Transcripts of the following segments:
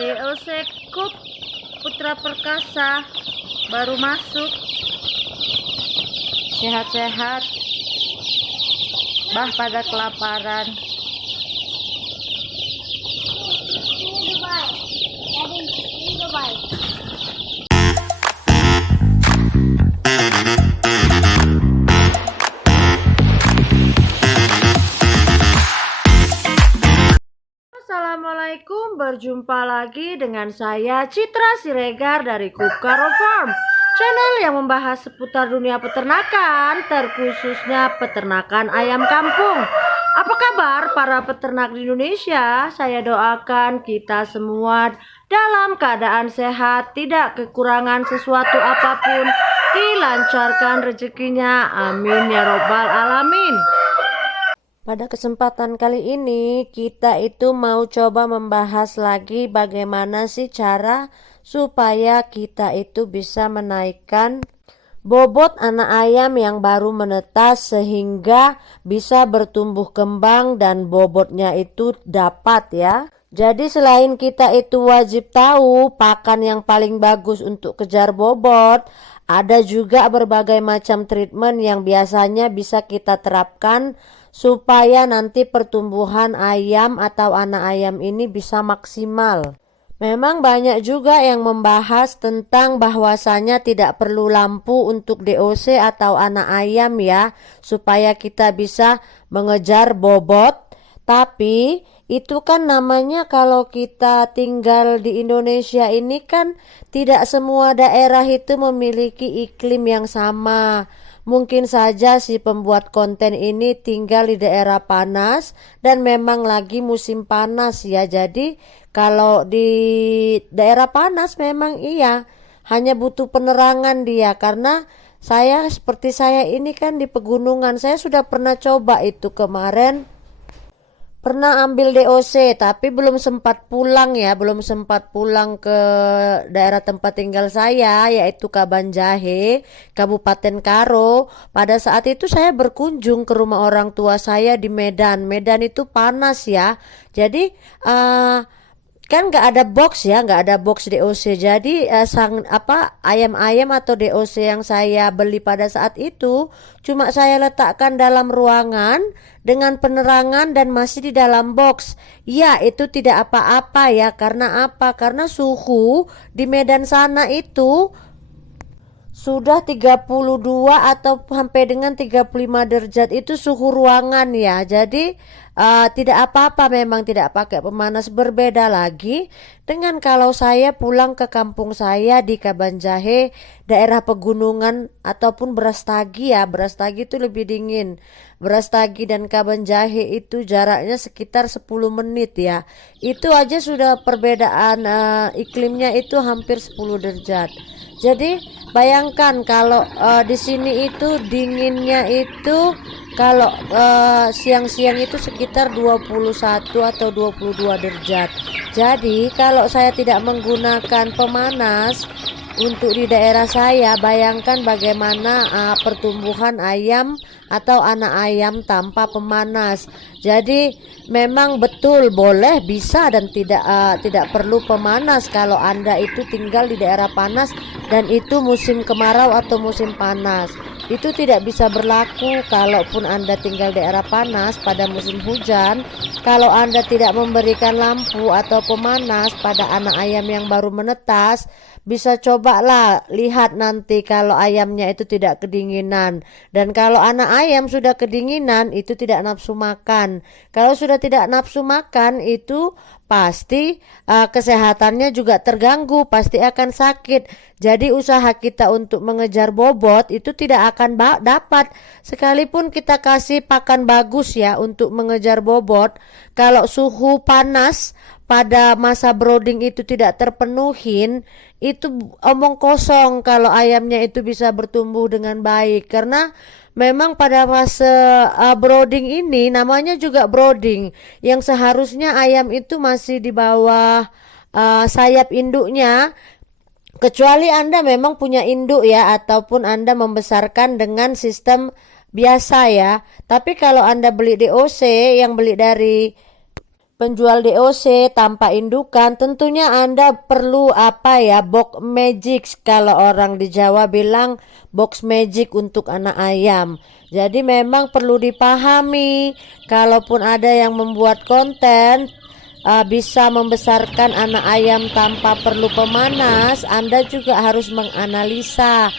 DOC Cup Putra Perkasa baru masuk. Sehat-sehat, bah pada kelaparan. Assalamualaikum, berjumpa lagi dengan saya Citra Siregar dari Kukaro Farm, channel yang membahas seputar dunia peternakan, terkhususnya peternakan ayam kampung. Apa kabar para peternak di Indonesia? Saya doakan kita semua dalam keadaan sehat, tidak kekurangan sesuatu apapun, dilancarkan rezekinya, amin ya robbal alamin. Pada kesempatan kali ini kita itu mau coba membahas lagi bagaimana sih cara supaya kita itu bisa menaikkan bobot anak ayam yang baru menetas sehingga bisa bertumbuh kembang dan bobotnya itu dapat ya. Jadi selain kita itu wajib tahu pakan yang paling bagus untuk kejar bobot, ada juga berbagai macam treatment yang biasanya bisa kita terapkan supaya nanti pertumbuhan ayam atau anak ayam ini bisa maksimal. Memang banyak juga yang membahas tentang bahwasanya tidak perlu lampu untuk DOC atau anak ayam ya, supaya kita bisa mengejar bobot. Tapi itu kan namanya kalau kita tinggal di Indonesia ini kan tidak semua daerah itu memiliki iklim yang sama. Mungkin saja si pembuat konten ini tinggal di daerah panas dan memang lagi musim panas ya. Jadi kalau di daerah panas memang iya, hanya butuh penerangan dia. Karena seperti saya ini kan di pegunungan, saya sudah pernah coba itu kemarin. Pernah ambil DOC tapi belum sempat pulang ke daerah tempat tinggal saya, yaitu Kabanjahe, Kabupaten Karo. Pada saat itu saya berkunjung ke rumah orang tua saya di Medan. Medan itu panas ya. Jadi kan nggak ada box DOC. Jadi ayam-ayam atau DOC yang saya beli pada saat itu cuma saya letakkan dalam ruangan dengan penerangan dan masih di dalam box. Ya, itu tidak apa-apa ya. Karena apa? Karena suhu di Medan sana itu sudah 32 atau sampai dengan 35 derajat itu suhu ruangan ya. Jadi tidak apa-apa, memang tidak pakai pemanas. Berbeda lagi dengan kalau saya pulang ke kampung saya di Kabanjahe, daerah pegunungan ataupun Brastagi ya. Brastagi itu lebih dingin. Brastagi dan Kabanjahe itu jaraknya sekitar 10 menit ya. Itu aja sudah perbedaan iklimnya itu hampir 10 derajat. Jadi bayangkan kalau di sini itu dinginnya itu kalau siang-siang itu sekitar 21 atau 22 derajat. Jadi kalau saya tidak menggunakan pemanas untuk di daerah saya, bayangkan bagaimana pertumbuhan ayam atau anak ayam tanpa pemanas. Jadi memang betul boleh, bisa dan tidak perlu pemanas kalau Anda itu tinggal di daerah panas dan itu musim kemarau atau musim panas. Itu tidak bisa berlaku kalaupun Anda tinggal di daerah panas pada musim hujan. Kalau Anda tidak memberikan lampu atau pemanas pada anak ayam yang baru menetas, bisa cobalah lihat nanti kalau ayamnya itu tidak kedinginan. Dan kalau anak ayam sudah kedinginan itu tidak nafsu makan. Kalau sudah tidak nafsu makan itu pasti kesehatannya juga terganggu, pasti akan sakit. Jadi usaha kita untuk mengejar bobot itu tidak akan dapat sekalipun kita kasih pakan bagus ya untuk mengejar bobot. Kalau suhu panas pada masa brooding itu tidak terpenuhin, itu omong kosong kalau ayamnya itu bisa bertumbuh dengan baik. Karena memang pada fase brooding ini, namanya juga brooding, yang seharusnya ayam itu masih di bawah sayap induknya. Kecuali Anda memang punya induk ya, ataupun Anda membesarkan dengan sistem biasa ya. Tapi kalau Anda beli DOC yang beli dari penjual DOC tanpa indukan, tentunya Anda perlu box magic, kalau orang di Jawa bilang box magic untuk anak ayam. Jadi memang perlu dipahami, kalaupun ada yang membuat konten bisa membesarkan anak ayam tanpa perlu pemanas, Anda juga harus menganalisa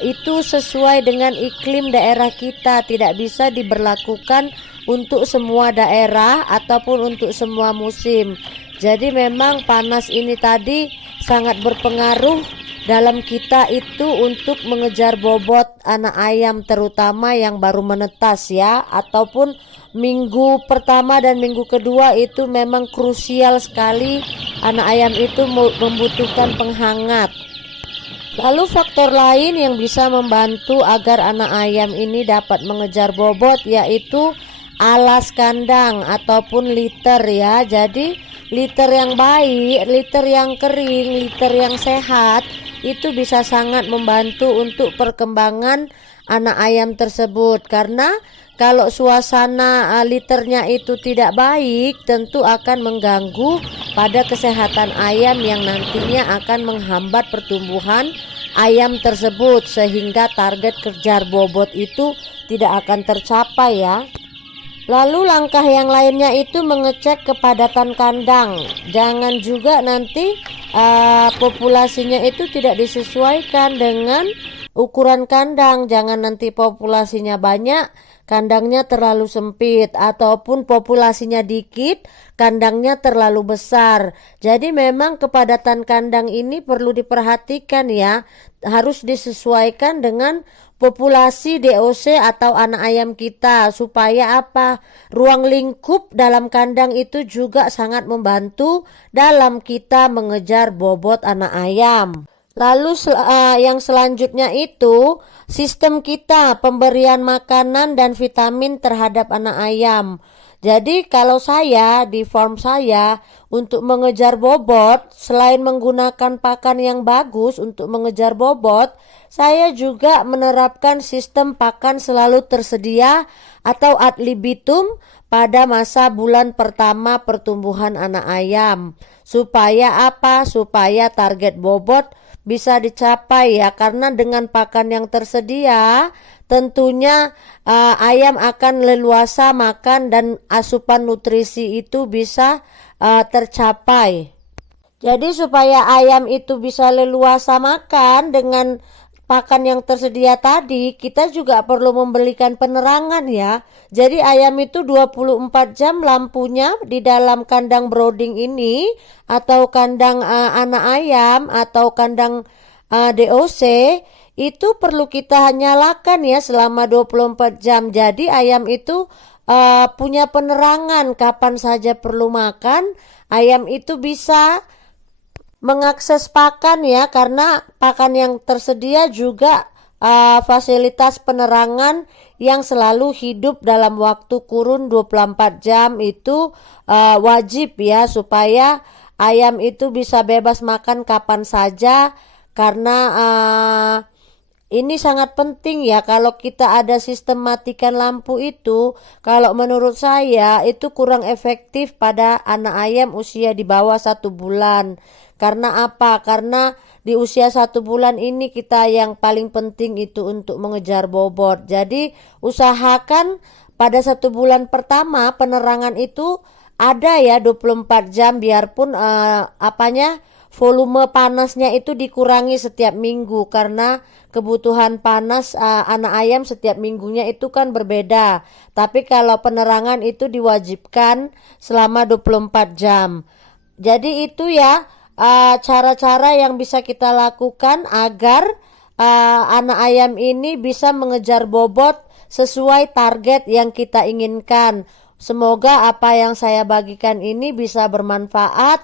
itu sesuai dengan iklim daerah kita, tidak bisa diberlakukan untuk semua daerah ataupun untuk semua musim. Jadi memang panas ini tadi sangat berpengaruh dalam kita itu untuk mengejar bobot anak ayam, terutama yang baru menetas ya, ataupun minggu pertama dan minggu kedua itu memang krusial sekali, anak ayam itu membutuhkan penghangat. Lalu faktor lain yang bisa membantu agar anak ayam ini dapat mengejar bobot yaitu alas kandang ataupun liter ya. Jadi liter yang baik, liter yang kering, liter yang sehat itu bisa sangat membantu untuk perkembangan anak ayam tersebut. Karena kalau suasana liternya itu tidak baik, tentu akan mengganggu pada kesehatan ayam yang nantinya akan menghambat pertumbuhan ayam tersebut, sehingga target kejar bobot itu tidak akan tercapai ya. Lalu langkah yang lainnya itu mengecek kepadatan kandang. Jangan juga nanti populasinya itu tidak disesuaikan dengan ukuran kandang. Jangan nanti populasinya banyak, kandangnya terlalu sempit, ataupun populasinya dikit, kandangnya terlalu besar. Jadi memang kepadatan kandang ini perlu diperhatikan ya, harus disesuaikan dengan populasi DOC atau anak ayam kita, supaya ruang lingkup dalam kandang itu juga sangat membantu dalam kita mengejar bobot anak ayam. Lalu yang selanjutnya itu sistem kita pemberian makanan dan vitamin terhadap anak ayam. Jadi kalau saya di farm saya untuk mengejar bobot, selain menggunakan pakan yang bagus untuk mengejar bobot, saya juga menerapkan sistem pakan selalu tersedia atau ad libitum pada masa bulan pertama pertumbuhan anak ayam. Supaya Supaya target bobot bisa dicapai ya, karena dengan pakan yang tersedia tentunya ayam akan leluasa makan dan asupan nutrisi itu bisa tercapai. Jadi supaya ayam itu bisa leluasa makan dengan pakan yang tersedia tadi, kita juga perlu memberikan penerangan ya. Jadi ayam itu 24 jam lampunya di dalam kandang brooding ini, atau kandang anak ayam, atau kandang DOC, itu perlu kita nyalakan ya selama 24 jam. Jadi ayam itu punya penerangan kapan saja perlu makan. Ayam itu bisa mengakses pakan ya, karena pakan yang tersedia juga fasilitas penerangan yang selalu hidup dalam waktu kurun 24 jam itu wajib ya, supaya ayam itu bisa bebas makan kapan saja. Karena ini sangat penting ya, kalau kita ada sistem matikan lampu itu, kalau menurut saya itu kurang efektif pada anak ayam usia di bawah 1 bulan. Karena Karena di usia 1 bulan ini kita yang paling penting itu untuk mengejar bobot. Jadi usahakan pada 1 bulan pertama penerangan itu ada ya 24 jam, biarpun volume panasnya itu dikurangi setiap minggu, karena kebutuhan panas anak ayam setiap minggunya itu kan berbeda. Tapi kalau penerangan itu diwajibkan selama 24 jam. Jadi itu ya cara-cara yang bisa kita lakukan agar anak ayam ini bisa mengejar bobot sesuai target yang kita inginkan. Semoga apa yang saya bagikan ini bisa bermanfaat.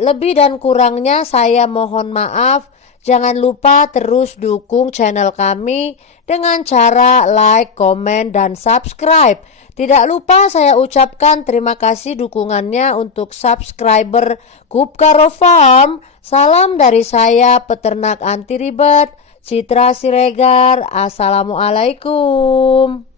Lebih dan kurangnya saya mohon maaf. Jangan lupa terus dukung channel kami dengan cara like, komen, dan subscribe. Tidak lupa saya ucapkan terima kasih dukungannya untuk subscriber Kupkaro Farm. Salam dari saya, peternak anti ribet, Citra Siregar. Assalamualaikum.